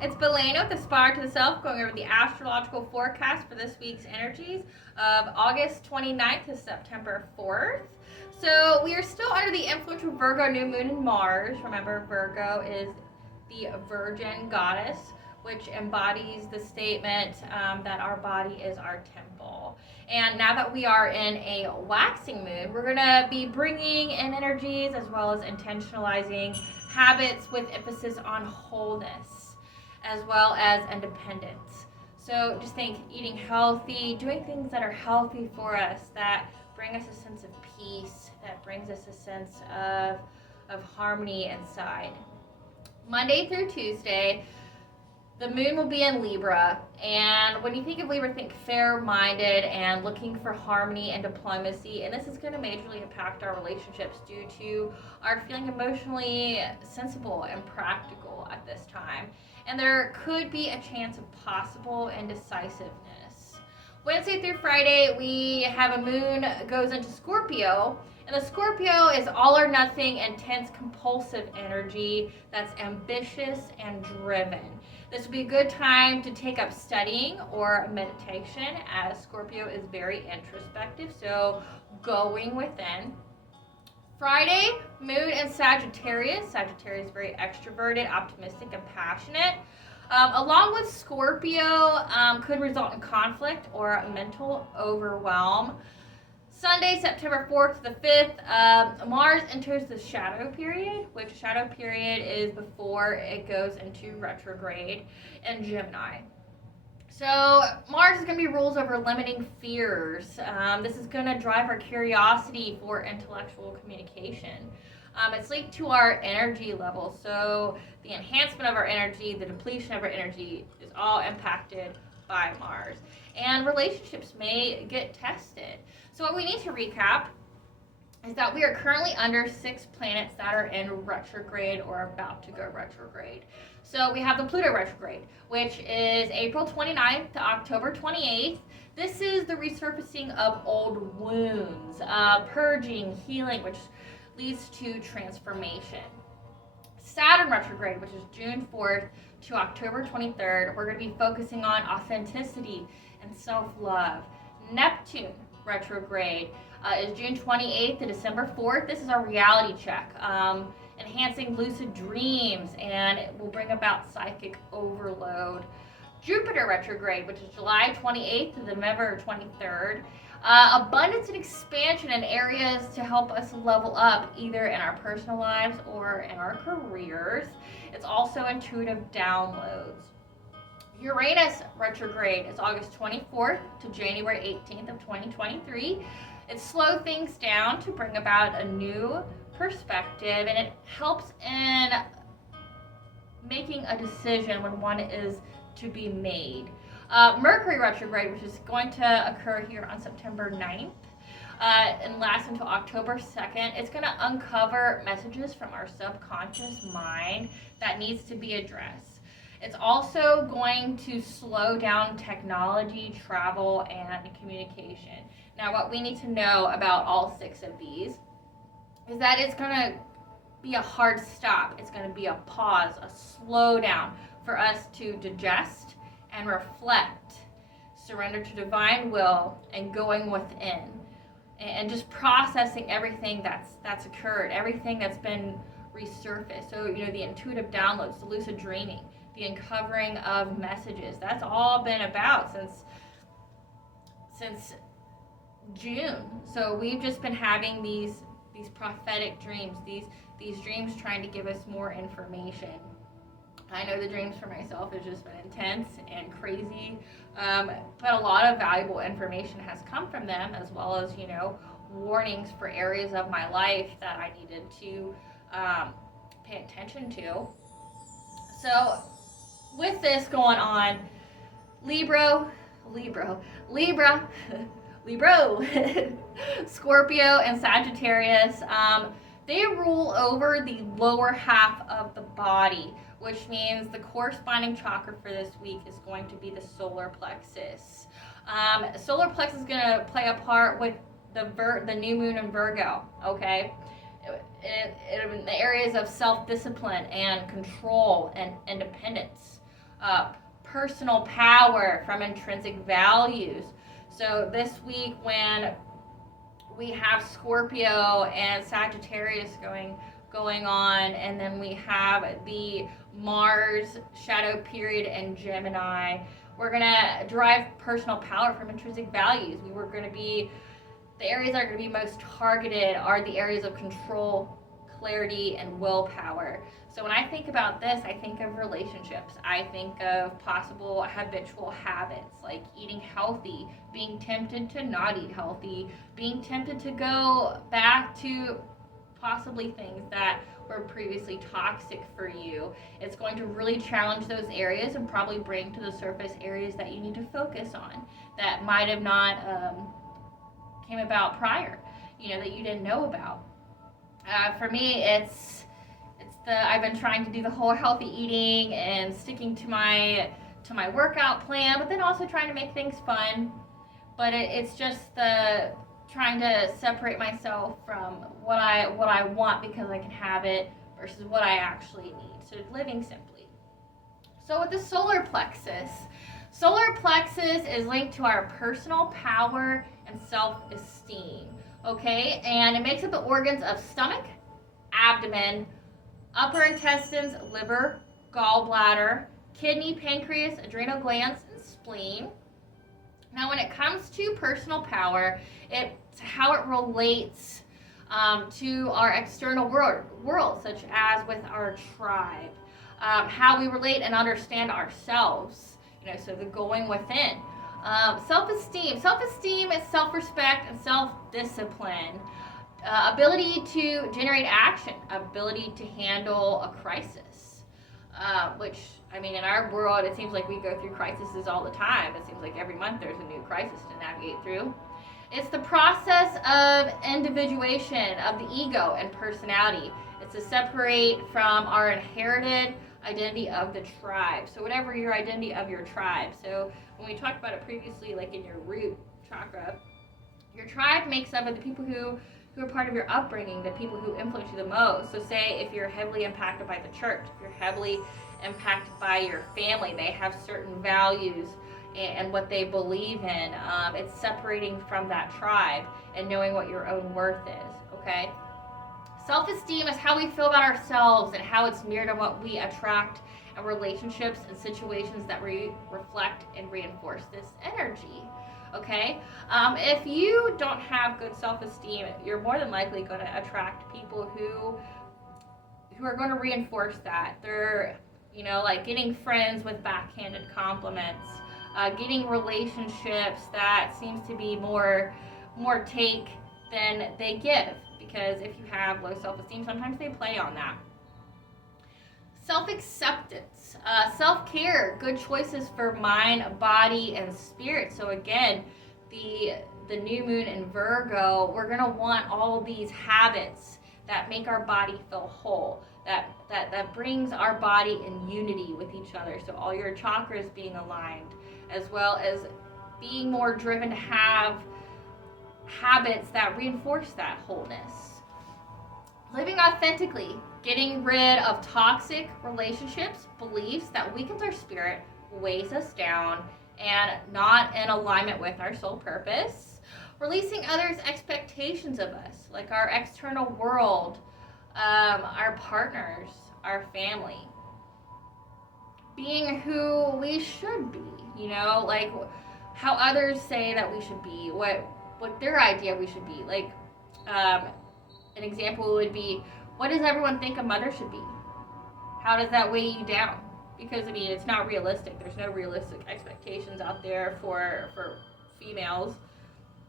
It's Belena with Aspire to the Self, going over the astrological forecast for this week's energies of August 29th to September 4th. So we are still under the influence of Virgo, New Moon, and Mars. Remember, Virgo is the virgin goddess, which embodies the statement that our body is our temple. And now that we are in a waxing moon, we're going to be bringing in energies as well as intentionalizing habits with emphasis on wholeness as well as independence. So just think eating healthy, doing things that are healthy for us, that bring us a sense of peace, that brings us a sense of harmony inside. Monday through Tuesday, the moon will be in Libra, and when you think of Libra, think fair-minded and looking for harmony and diplomacy, and this is going to majorly impact our relationships due to our feeling emotionally sensible and practical at this time. And there could be a chance of possible indecisiveness. Wednesday through Friday, we have a moon goes into Scorpio, and the Scorpio is all or nothing, intense, compulsive energy that's ambitious and driven. This would be a good time to take up studying or meditation, as Scorpio is very introspective, so going within. Friday, moon in Sagittarius. Sagittarius is very extroverted, optimistic, and passionate. Along with Scorpio, could result in conflict or mental overwhelm. Sunday, September 4th to the 5th, Mars enters the shadow period, which shadow period is before it goes into retrograde in Gemini. So Mars is going to be rules over limiting fears. This is going to drive our curiosity for intellectual communication. It's linked to our energy level, so the enhancement of our energy, the depletion of our energy is all impacted by Mars. And relationships may get tested. So what we need to recap is that we are currently under 6 planets that are in retrograde or about to go retrograde. So we have the Pluto retrograde, which is April 29th to October 28th. This is the resurfacing of old wounds, purging, healing, which leads to transformation. Saturn retrograde, which is June 4th to October 23rd, we're going to be focusing on authenticity and self-love. Neptune retrograde is June 28th to December 4th. This is our reality check, enhancing lucid dreams, and it will bring about psychic overload. Jupiter retrograde, which is July 28th to November 23rd. Abundance and expansion in areas to help us level up either in our personal lives or in our careers. It's also intuitive downloads. Uranus retrograde is August 24th to January 18th of 2023. It slows things down to bring about a new perspective, and it helps in making a decision when one is to be made. Mercury retrograde, which is going to occur here on September 9th and last until October 2nd. It's going to uncover messages from our subconscious mind that needs to be addressed. It's also going to slow down technology, travel, and communication. Now, what we need to know about all 6 of these is that it's going to be a hard stop. It's going to be a pause, a slowdown for us to digest and reflect, surrender to divine will, and going within, and just processing everything that's occurred, everything that's been resurfaced. So, the intuitive downloads, the lucid dreaming, the uncovering of messages. That's all been about since June. So we've just been having these prophetic dreams, these dreams trying to give us more information. I know the dreams for myself has just been intense and crazy, but a lot of valuable information has come from them, as well as, warnings for areas of my life that I needed to pay attention to. So with this going on, Libra, Scorpio, and Sagittarius, they rule over the lower half of the body, which means the corresponding chakra for this week is going to be the solar plexus. Solar plexus is going to play a part with the new moon in Virgo, okay? In the areas of self-discipline and control and independence. personal power from intrinsic values. So this week when we have Scorpio and Sagittarius going on, and then we have the Mars shadow period in Gemini, we're going to derive personal power from intrinsic values. The areas that are going to be most targeted are the areas of control, clarity, and willpower. So when I think about this, I think of relationships. I think of possible habitual habits like eating healthy, being tempted to not eat healthy, being tempted to go back to possibly things that were previously toxic for you. It's going to really challenge those areas and probably bring to the surface areas that you need to focus on that might have not came about prior, that you didn't know about. For me, I've been trying to do the whole healthy eating and sticking to my workout plan, but then also trying to make things fun. But it's just the trying to separate myself from what I want because I can have it versus what I actually need. So living simply. So with the solar plexus is linked to our personal power and self-esteem. Okay, and it makes up the organs of stomach, abdomen, upper intestines, liver, gallbladder, kidney, pancreas, adrenal glands, and spleen. Now, when it comes to personal power, it's how it relates to our external world, such as with our tribe, how we relate and understand ourselves, so the going within. Self-esteem is self-respect and self-discipline. Ability to generate action, ability to handle a crisis, which, in our world, it seems like we go through crises all the time. It seems like every month there's a new crisis to navigate through. It's the process of individuation of the ego and personality. It's to separate from our inherited identity of the tribe. So whatever your identity of your tribe. So when we talked about it previously, like in your root chakra, your tribe makes up of the people who are part of your upbringing, the people who influence you the most. So say if you're heavily impacted by the church, if you're heavily impacted by your family, they have certain values and what they believe in. It's separating from that tribe and knowing what your own worth is, okay? Self-esteem is how we feel about ourselves and how it's mirrored on what we attract in relationships and situations that reflect and reinforce this energy. Okay? If you don't have good self-esteem, you're more than likely going to attract people who are going to reinforce that. They're, like getting friends with backhanded compliments, getting relationships that seems to be more take than they give. Because if you have low self-esteem, sometimes they play on that. Self-acceptance, self-care, good choices for mind, body, and spirit. So again, the new moon in Virgo, we're going to want all these habits that make our body feel whole, that brings our body in unity with each other. So all your chakras being aligned, as well as being more driven to have habits that reinforce that wholeness. Living authentically, getting rid of toxic relationships, beliefs that weakens our spirit, weighs us down, and not in alignment with our soul purpose. Releasing others' expectations of us, like our external world, our partners, our family. Being who we should be, like how others say that we should be, what their idea we should be. Like, an example would be, what does everyone think a mother should be? How does that weigh you down? Because, it's not realistic. There's no realistic expectations out there for females.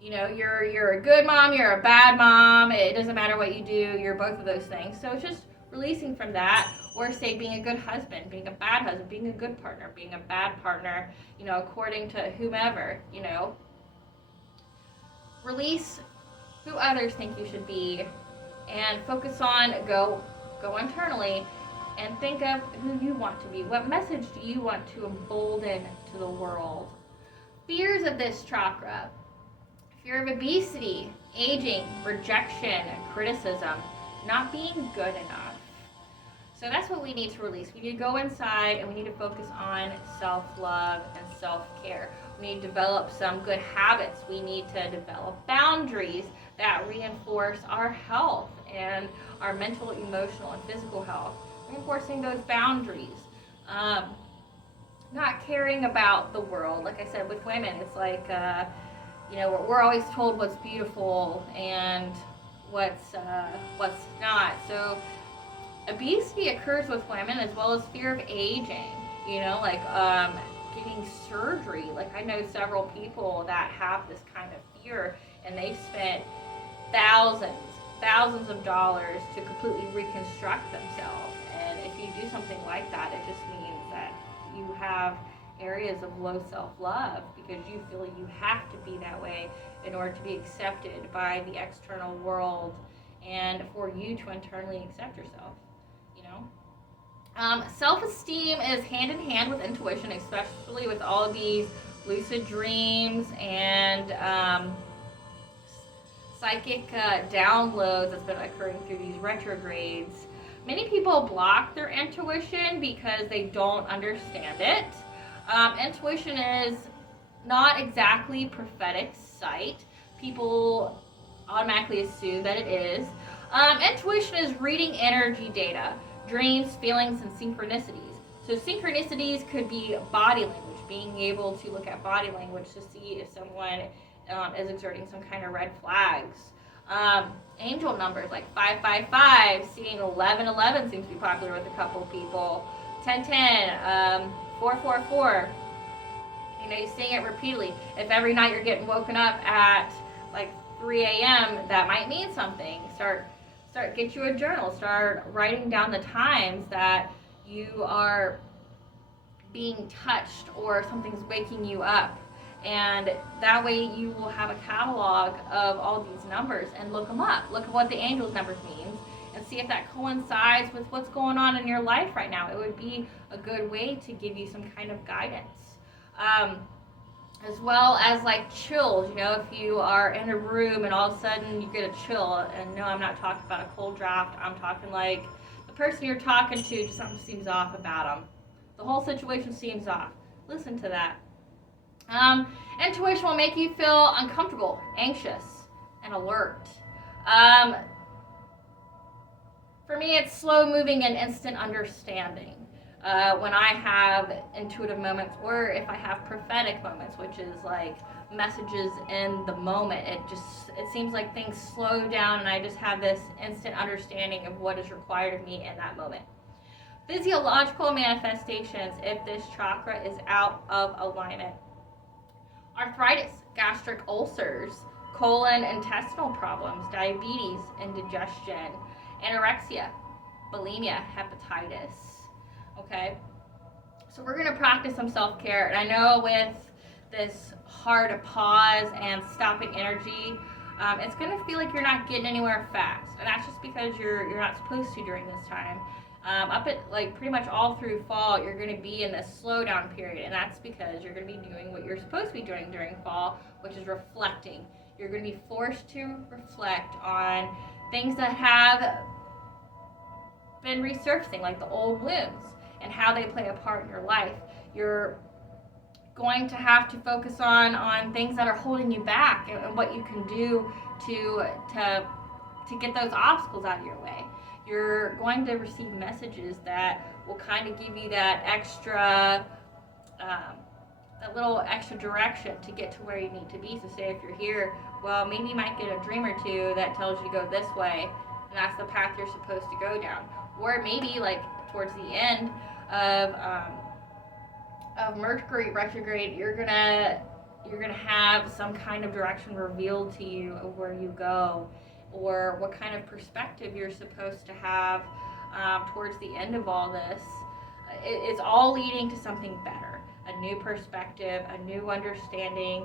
You're a good mom, you're a bad mom. It doesn't matter what you do. You're both of those things. So it's just releasing from that, or say being a good husband, being a bad husband, being a good partner, being a bad partner, according to whomever, Release who others think you should be and focus on go internally and think of who you want to be. What message do you want to embolden to the world? Fears of this chakra. Fear of obesity, aging, rejection, criticism, not being good enough. So that's what we need to release. We need to go inside and we need to focus on self-love and self-care. We need to develop some good habits. We need to develop boundaries that reinforce our health and our mental, emotional, and physical health. Reinforcing those boundaries. Not caring about the world. Like I said, with women, it's like, we're always told what's beautiful and what's not. So obesity occurs with women as well as fear of aging, getting surgery. Like I know several people that have this kind of fear and they've spent thousands of dollars to completely reconstruct themselves. And if you do something like that, it just means that you have areas of low self-love because you feel you have to be that way in order to be accepted by the external world and for you to internally accept yourself. Self-esteem is hand in hand with intuition, especially with all of these lucid dreams and psychic downloads that's been occurring through these retrogrades. Many people block their intuition because they don't understand it. Intuition is not exactly prophetic sight. People automatically assume that it is. Intuition is reading energy data, dreams, feelings, and synchronicities. So synchronicities could be body language, being able to look at body language to see if someone is exerting some kind of red flags. Angel numbers like 555, seeing 1111 seems to be popular with a couple people. 1010, 444. You're seeing it repeatedly. If every night you're getting woken up at like 3 a.m., that might mean something. Get you a journal. Start writing down the times that you are being touched or something's waking you up. And that way you will have a catalog of all these numbers and look them up. Look at what the angels numbers means and see if that coincides with what's going on in your life right now. It would be a good way to give you some kind of guidance. As well as like chills, if you are in a room and all of a sudden you get a chill, and no, I'm not talking about a cold draft, I'm talking like the person you're talking to, just something seems off about them. The whole situation seems off. Listen to that. Intuition will make you feel uncomfortable, anxious, and alert. For me, it's slow moving and instant understanding. When I have intuitive moments, or if I have prophetic moments, which is like messages in the moment, it seems like things slow down and I just have this instant understanding of what is required of me in that moment. Physiological manifestations if this chakra is out of alignment. Arthritis, gastric ulcers, colon intestinal problems, diabetes, indigestion, anorexia, bulimia, hepatitis. Okay, so we're going to practice some self-care, and I know with this hard pause and stopping energy, it's going to feel like you're not getting anywhere fast, and that's just because you're not supposed to during this time. Up at like pretty much all through fall, you're going to be in this slowdown period, and that's because you're going to be doing what you're supposed to be doing during fall, which is reflecting. You're going to be forced to reflect on things that have been resurfacing, like the old wounds, and how they play a part in your life. You're going to have to focus on things that are holding you back and what you can do to get those obstacles out of your way. You're going to receive messages that will kind of give you that extra, that little extra direction to get to where you need to be. So say if you're here, well, maybe you might get a dream or two that tells you to go this way, and that's the path you're supposed to go down. Or maybe like towards the end of Mercury Retrograde, you're gonna have some kind of direction revealed to you of where you go, or what kind of perspective you're supposed to have towards the end of all this. It's all leading to something better, a new perspective, a new understanding,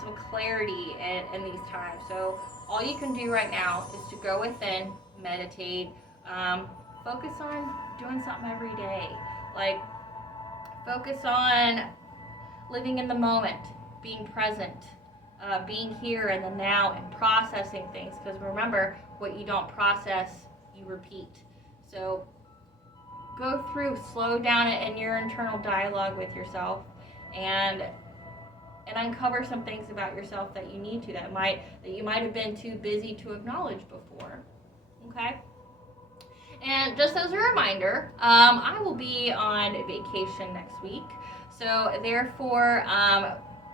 some clarity in these times. So all you can do right now is to go within, meditate, focus on doing something every day. Like, focus on living in the moment, being present, being here in the now, and processing things. Because remember, what you don't process, you repeat. So go through, slow down in your internal dialogue with yourself, and uncover some things about yourself that you need to, that you might have been too busy to acknowledge before. Okay? And just as a reminder, I will be on vacation next week. So therefore,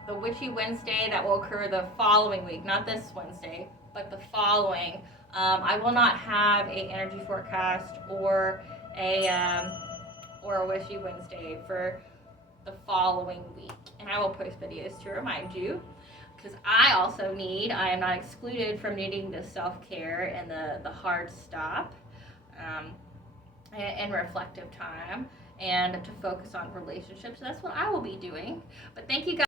the Witchy Wednesday that will occur the following week, not this Wednesday, but the following, I will not have a energy forecast or a Witchy Wednesday for the following week. And I will post videos to remind you, because I am not excluded from needing the self-care and the hard stop and reflective time, and to focus on relationships. So that's what I will be doing. But thank you guys.